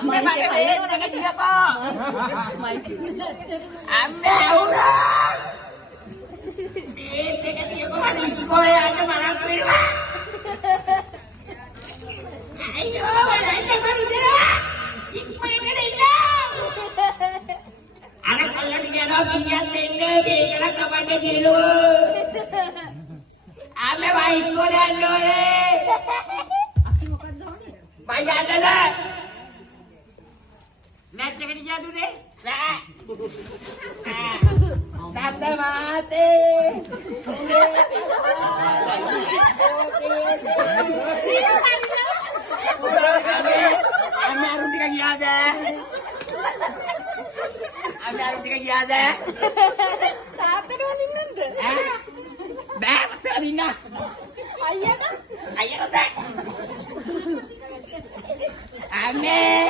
අම්මේ මගේ වේදන එක කියපෝ. අම්මේ වුණා. මේක එක කියපෝ මට ඉස්කෝලේ යන්න මනක් වෙනවා. අයියෝ බලන්න කොහොමද? ඉක්මනට එන්න. අර කල්ලට කියනවා කීයක් දෙන්නේ මේකලා කපන්න කියනවා. අම්මේ වයි ඉස්කෝලේ යන්න ඕනේ. අපි මොකක්ද ඕනේ? මම යන්නද? නැට් එකට ගියාදුනේ? නෑ. දන්ද මාතේ. අම්මේ අරුන් ටික ගියාද? අම්මේ අරුන් ටික ගියාද? තාත්තට වදින්නද? බෑ මට වදින්න. අයියට? අයියට දැන්. අම්මේ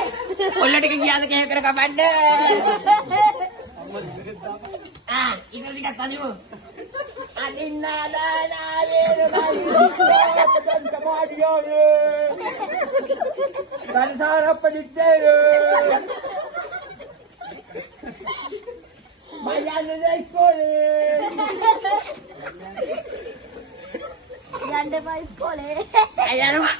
කොල්ල ටික ගියාද කෑ කර කපන්න? ඉතින් ටිකක් තදිමු. අදින්නා දානාවේ රෝගී කමාඩියෝනේ. සංසාරපදිත්තේ. මයන්නේ ඉස්කෝලේ. යන්න බා ඉස්කෝලේ. අයනවා.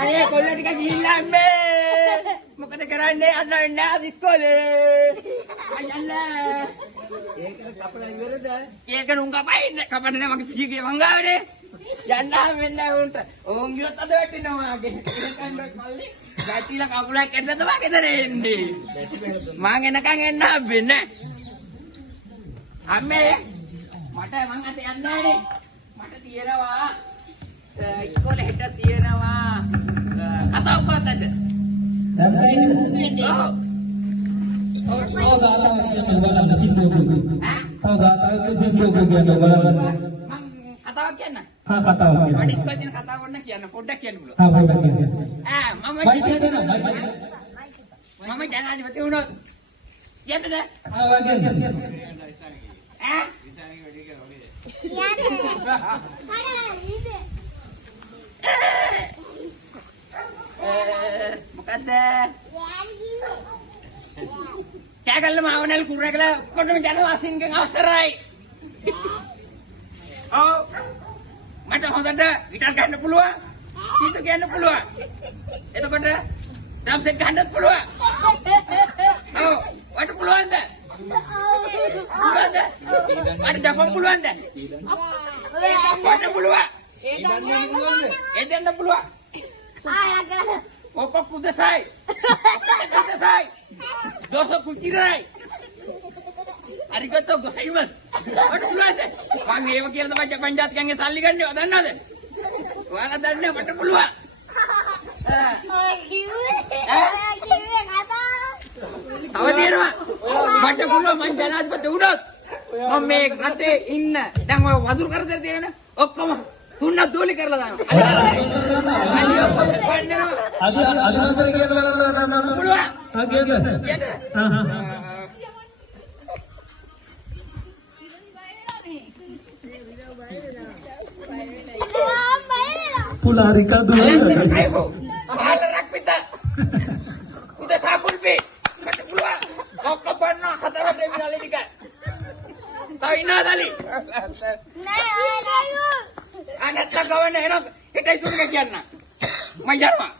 අනේ කොල්ල ටික ගිහිල්ලා අම්මේ. මොකද කරන්නේ අන්න වෙන්නේ ආ ඉස්කෝලේ. අයන්න. ඒක කපලා ඉවරද? ඒක නුං කපයින්න. කපන්න නෑ මගේ පිටියේ වංගාවනේ. යන්න වෙන්න උන්ට. ඕන් ගියොත් අද වැටෙනවා වගේ. ඒකෙන් මල්ලි ගැටිලා කකුලක් කැඩලා තමයි ගෙදර එන්නේ. මං එනකන් එන්න හම්බෙන්නේ නෑ. අම්මේ මට මං අත යන්න නෑනේ. මට තියෙනවා ඉස්කෝලේ හෙට තියෙනවා කතාවක් පොතක්ද? කතාවක් කියන්න. කතාවක් කියන්න. මට ඉස්කෝලේ තියෙන කතාව වන්න කියන්න පොඩ්ඩක් කියන්න පුළුවන්. පොඩ්ඩක් කියන්න. මම ජනාධිපති වුණොත් කියන්නද? මොකද්ද? කෑගල්ල මාවනල් කුරේකලා කොටම ජනවාසීන්ගෙන් අවසරයි. ඔව් මට හොඳට ගිටාර් ගන්න පුළුවන්. සීතු කියන්න පුළුවන්. එතකොට ඩ්‍රම් සෙට් ගන්නත් පුළුවන්. ඔව් වට පුළුවන්ද? පුළුවන්ද? මට ජපන් පුළුවන්ද? වට පුළුවන්. ඒ දෙන්න පුළුවන්. Pokok udah selesai. Udah selesai. Dosa kucirai. Arigato gozaimasu. Mට පුළුවන්ද? මං ඒව කියලා තමයි පංචායතයන්ගේ සල්ලි ගන්නේ. දන්නවද? ඔයාලා දන්නේ මට පුළුවන්. තව තියෙනවා. මට පුළුවන් මං ජනාධිපති වුණොත් මම මේ රටේ ඉන්න දැන් ඔය වදුරු කරදර තියෙනනේ ඔක්කොම තුන්න දෝලි කරලා දානවා. අලි ඔක්කොම පන්නනවා. අද නතර කියලා පුළුවන්. කියන්න. Pulari kadu. Ayo, mahal rakpita. Udah sakul be. Mata පුළුවන්. ඔක්කොම පන්න හතර දෙවි නාලේ ටික. තව ඉන්නවද අලි? නෑ ආයෙ. අනත්ත ගවන්න එනවා. හිටයි තුනක කියන්න. මම යනවා.